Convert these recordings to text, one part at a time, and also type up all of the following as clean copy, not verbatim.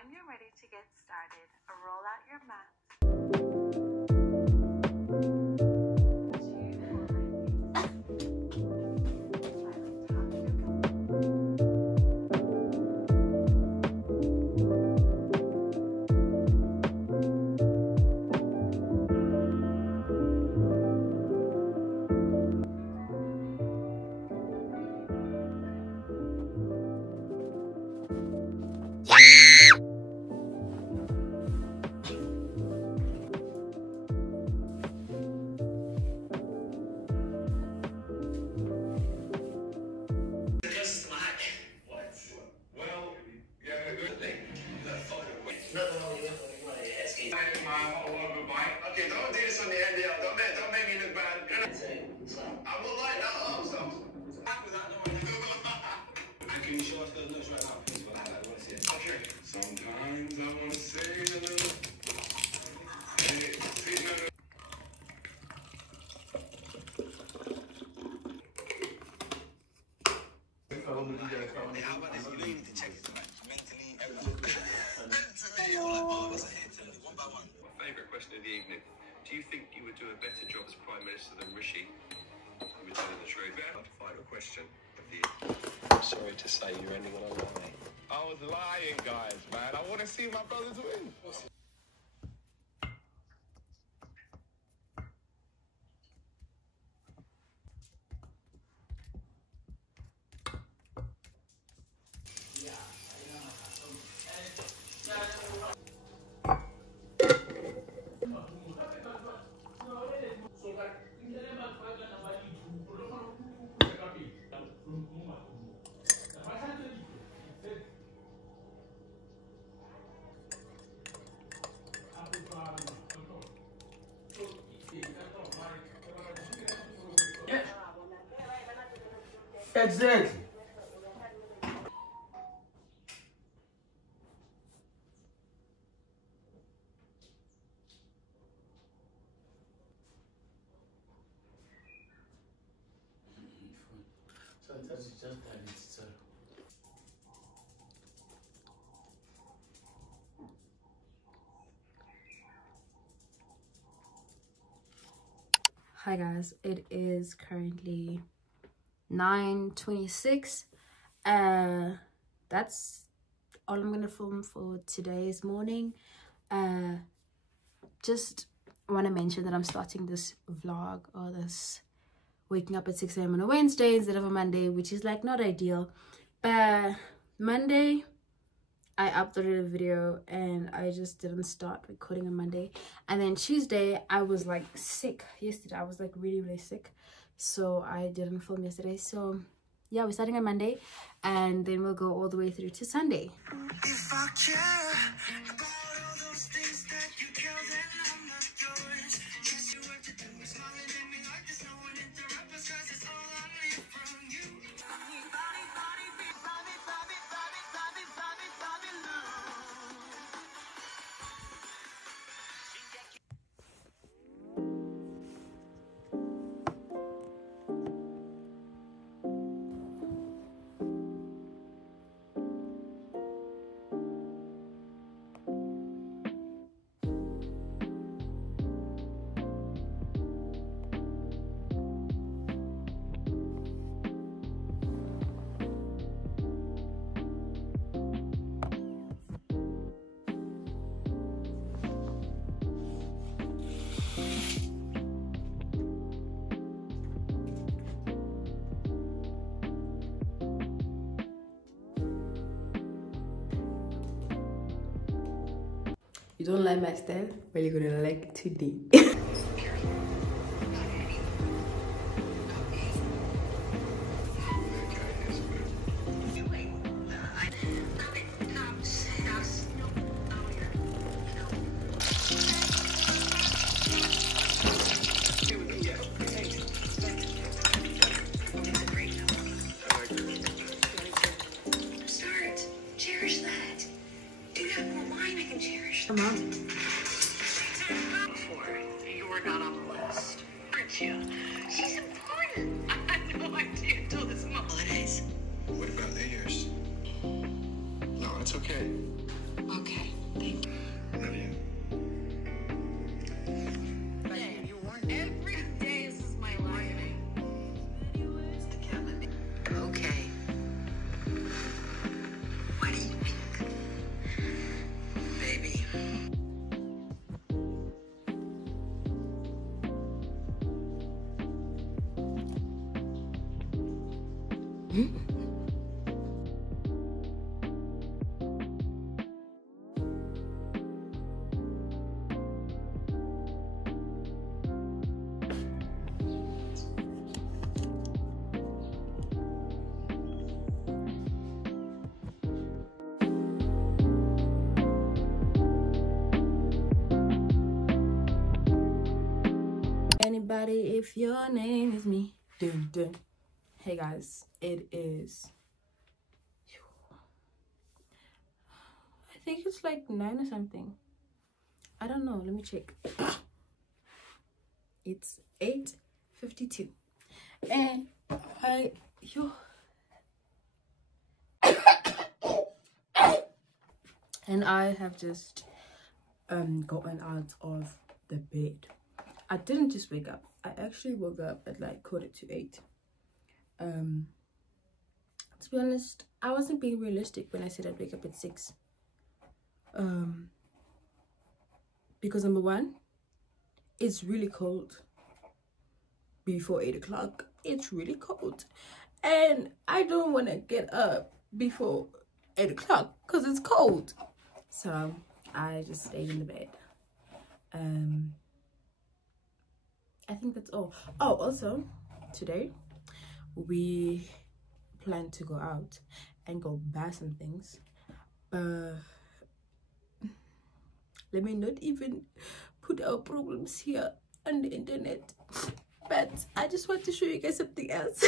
when you're ready to get started, roll out your mat. Okay, don't do this on the end, yeah. Don't make me look bad. I will like that arm stuff. And can you show us those notes right now, please? I want to see it. Okay. Sometimes I want to say a little. How about this? You don't need to check it mentally, everything. Mentally, you're like, oh, what's a hit? One by one. My favourite question of the evening. Do you think you would do a better job as Prime Minister than Rishi? You were telling the truth. Final question of the evening. I'm sorry to say you're ending on a lie. I was lying, guys, man. I want to see my brothers win. Exactly. Sometimes it's just that it's Hi guys, it is currently 9:26. That's all I'm gonna film for today's morning. Just want to mention that I'm starting this vlog, or this waking up at 6 a.m. on a Wednesday instead of a Monday, which is like not ideal. But Monday I uploaded a video and I just didn't start recording on Monday, and then Tuesday I was like sick. Yesterday I was like really sick, so I didn't film yesterday. So yeah, we're starting on Monday and then we'll go all the way through to Sunday. If I care about all those things that you care, then I'm not yours. Just you have to do is smiling at me like there's no one interrupt us, 'cause it's all I need from you. You don't like my style? Well, you're gonna like today. Before, you were not on the list, aren't you? She's important. I had no idea until this holidays. What about New Year's? No, it's okay. Okay, thank you. Love you. Every day this is my life. Okay. What do you think, baby? Anybody, if your name is me. Dun, dun. Hey guys, it is, I think it's like 9 or something. I don't know, let me check. It's 8:52 and I have just gotten out of the bed. I didn't just wake up. I actually woke up at like 7:45. To be honest, I wasn't being realistic when I said I'd wake up at 6. Because number one, it's really cold. Before 8 o'clock, it's really cold. And I don't want to get up before 8 o'clock because it's cold. So I just stayed in the bed. I think that's all. Oh, also today we plan to go out and go buy some things. Let me not even put our problems here on the internet, but I just want to show you guys something else.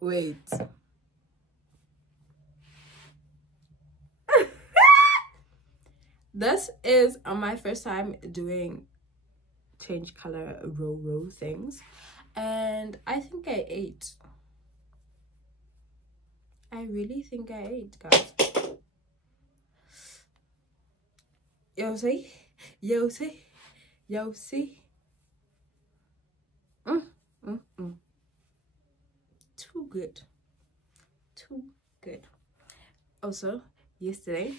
Wait. This is my first time doing change color row things, and I think I ate. I really think I ate, guys. Yo see. Too good. Also, yesterday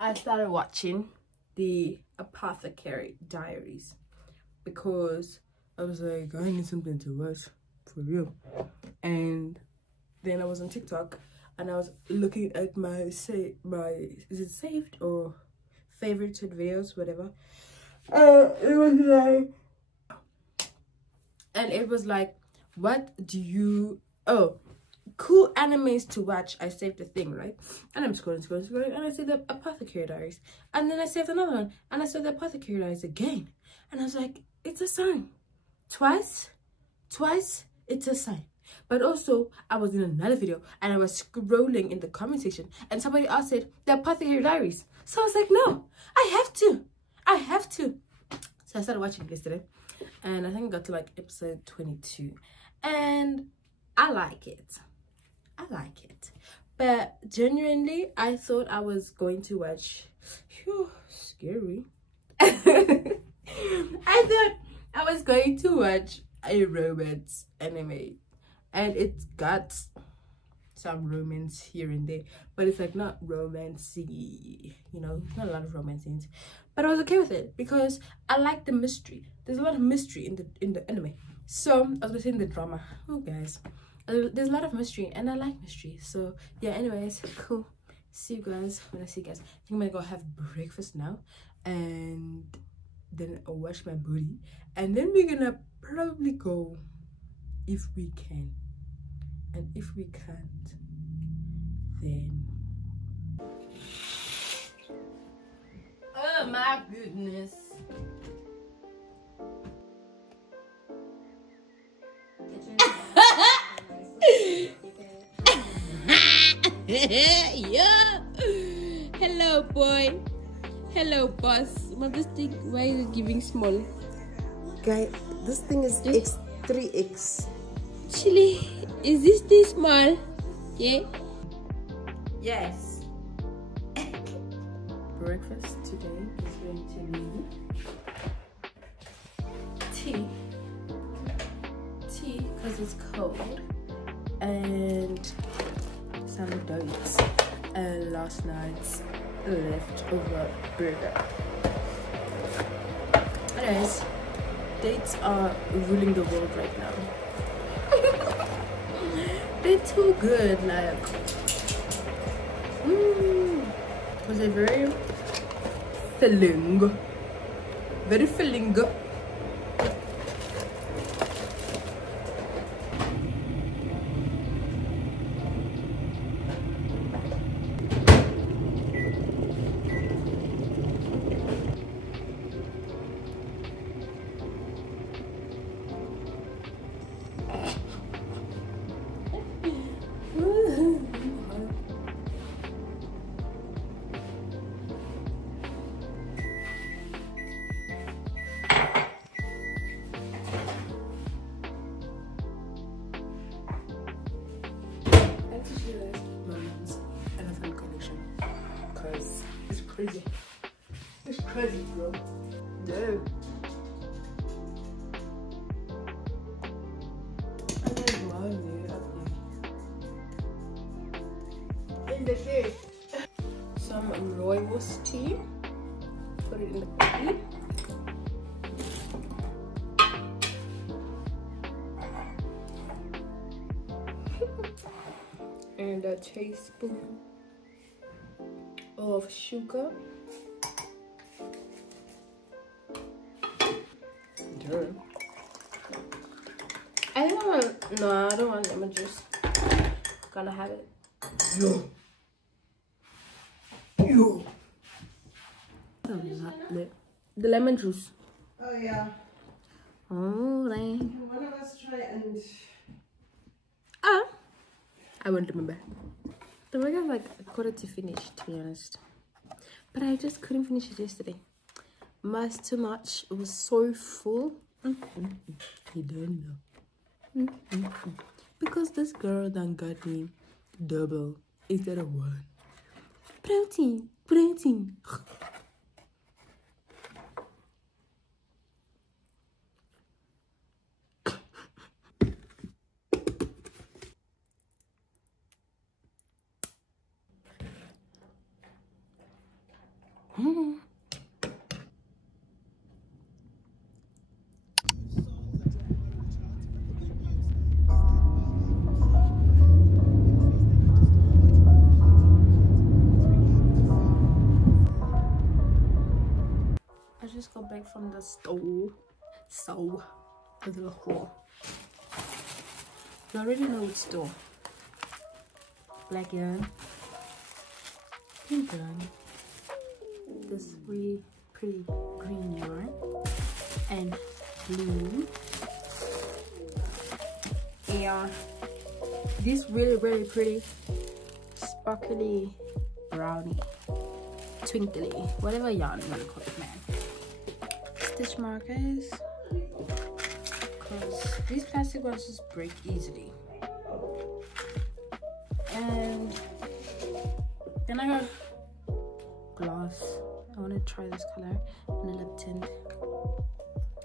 I started watching the Apothecary Diaries because I was like, I need something to watch for real. And then I was on TikTok and I was looking at my is it saved or favorited videos, whatever. It was like, what do you, cool animes to watch. I saved a thing, right? And I'm scrolling, and I see the Apothecary Diaries, and then I saved another one, and I saw the Apothecary Diaries again, and I was like, it's a sign. Twice it's a sign. But also, I was in another video and I was scrolling in the comment section and somebody else said the Apothecary Diaries. So I was like, no, I have to. So I started watching it yesterday and I think I got to like episode 22 and I like it. But genuinely, I thought I was going to watch, scary. I thought I was going to watch a romance anime. And it's got some romance here and there, but it's like not romancy, you know, not a lot of romance scenes. But I was okay with it because I like the mystery. There's a lot of mystery in the anime. So I was gonna say in the drama. Oh guys, there's a lot of mystery and I like mystery. So yeah, anyways, cool. See you guys when I see you guys. I think I'm gonna go have breakfast now and then I'll wash my booty and then we're gonna probably go if we can. And if we can't, then... Oh my goodness. Yeah. Hello boy. Hello boss. What this thing, why is it giving small? Guy, this thing is X3X. Actually, is this thing small? Yeah. Yes. breakfast today is going to be tea because it's cold, and some dates and last night's leftover burger. Anyways, dates are ruling the world right now. They're too good, like because they're very filling. Very filling. Crazy. It's crazy, bro. Dude. In the shade. Some rooibos tea. Put it in the coffee. And a teaspoon of sugar. Darn. I don't want, no, I don't want lemon juice. Gonna have it. Yo. The lemon juice. Oh yeah. Oh, right. One of us try and. I won't remember. The burger was like a quarter to finish, to be honest. But I just couldn't finish it yesterday. Too much. It was so full. You don't know. Because this girl done got me double instead of one. Protein. I just got back from the store. So, a little hole. You already know which store. Black yarn, pink yarn, this really pretty green yarn, and blue. And this really pretty sparkly brownie, twinkly, whatever yarn you want to call it, man. Stitch markers, because these plastic ones just break easily. And then I got gloss. I want to try this color in a lip tint.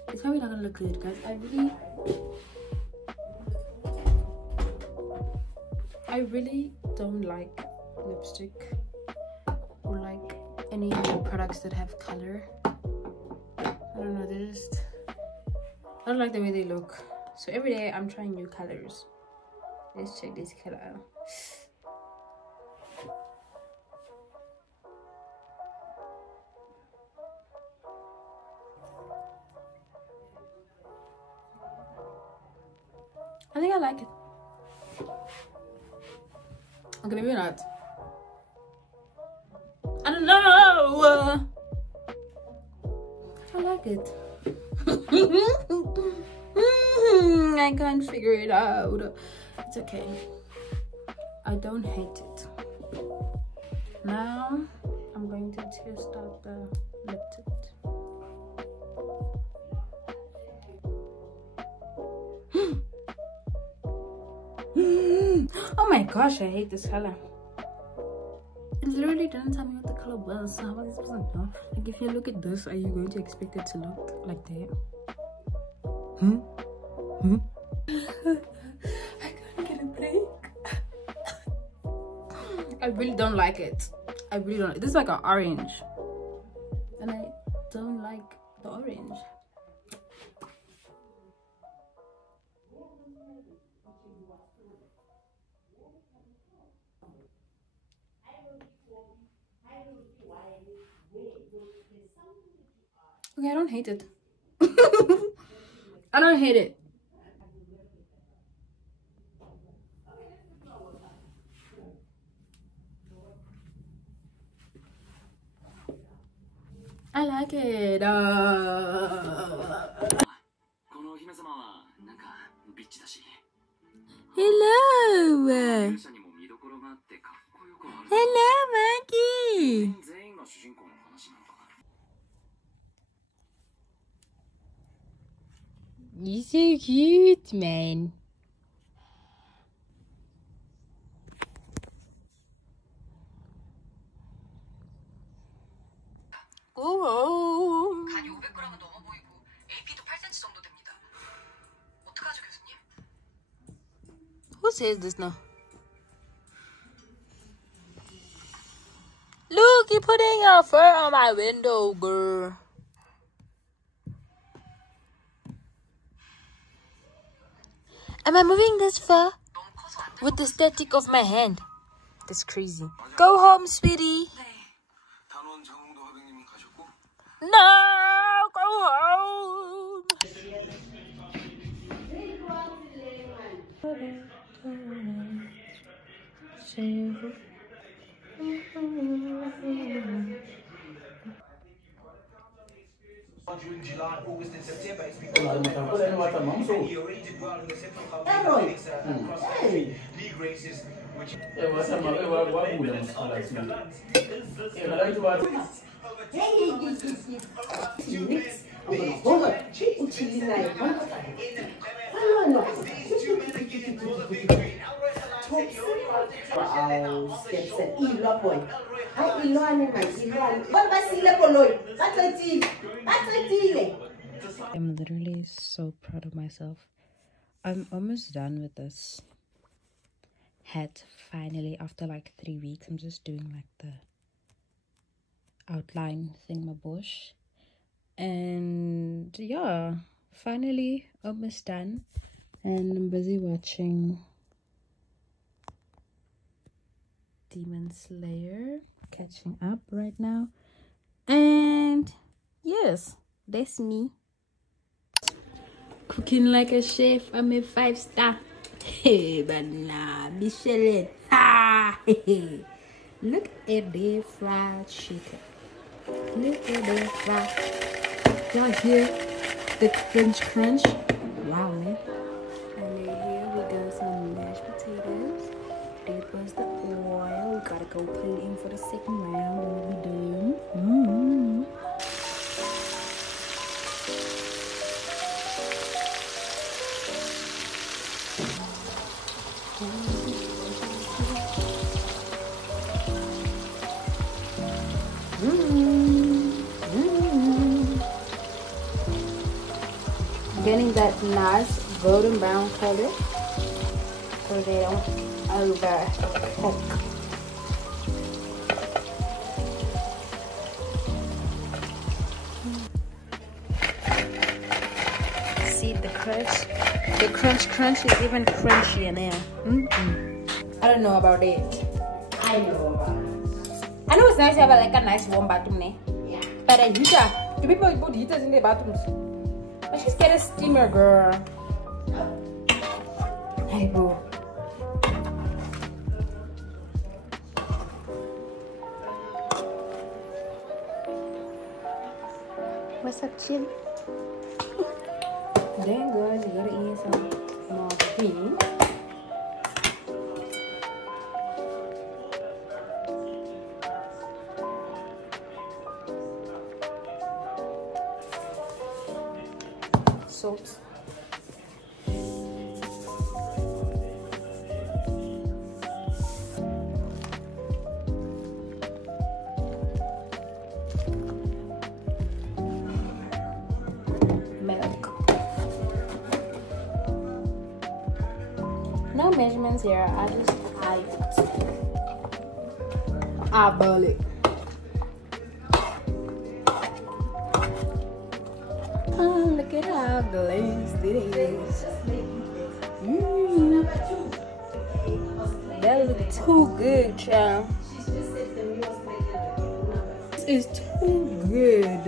It's probably not gonna look good, guys. I really don't like lipstick or like any of the products that have color. I don't know, I don't like the way they look. So every day I'm trying new colors. Let's check this color out. I think I like it. Okay, maybe not. I don't know. I like it. I can't figure it out. It's okay. I don't hate it. Now I'm going to test out the lip tint. Oh my gosh, I hate this color. It's literally didn't tell me what the color was, so how was I supposed to know? Like, if you look at this, are you going to expect it to look like that? I can't get a break. I really don't like it. I really don't. This is like an orange, and I don't like the orange. Okay, I don't hate it. I don't hate it. I like it. Hello. Hello, Maggie. You're so cute, man. Oh. 간이 500g은 넘어 보이고 AP도 8cm 정도 됩니다. 어떡하죠, 교수님? Who says this now? Look, you're putting your fur on my window, girl. Am I moving this fur with the static of my hand? That's crazy. Go home, sweetie. No, go home. June, July, August, and September. It's been Taro. he already did well in the Central Cup across the league races, which I'm literally so proud of myself. I'm almost done with this hat finally. After like 3 weeks, I'm just doing like the outline thing, my bush, and yeah, finally almost done. And I'm busy watching Demon Slayer, catching up right now. And yes, that's me. Cooking like a chef. I'm a 5-star. Hey, but nah, Michelin. Ah, look at the fried chicken. Look at the fried. Y'all hear the crunch crunch? Wow, eh? And then here we got some mashed potatoes. That was the oil. We gotta go put it in for the second round. What we doing? Getting that nice golden brown color for the overcook. See the crunch? The crunch is even crunchier now. I don't know about it. I know about it. I know it's nice to have like a nice warm bathroom, eh? Yeah. But a heater. Do people put heaters in their bathrooms? Let's just get a steamer, girl. Hey, boo. What's up, chill? Then, girls, you gotta eat some more tea. Salt. No measurements here. I just eyeball it. Oh, look at how glazed it is. That looks too good, child. This is too good.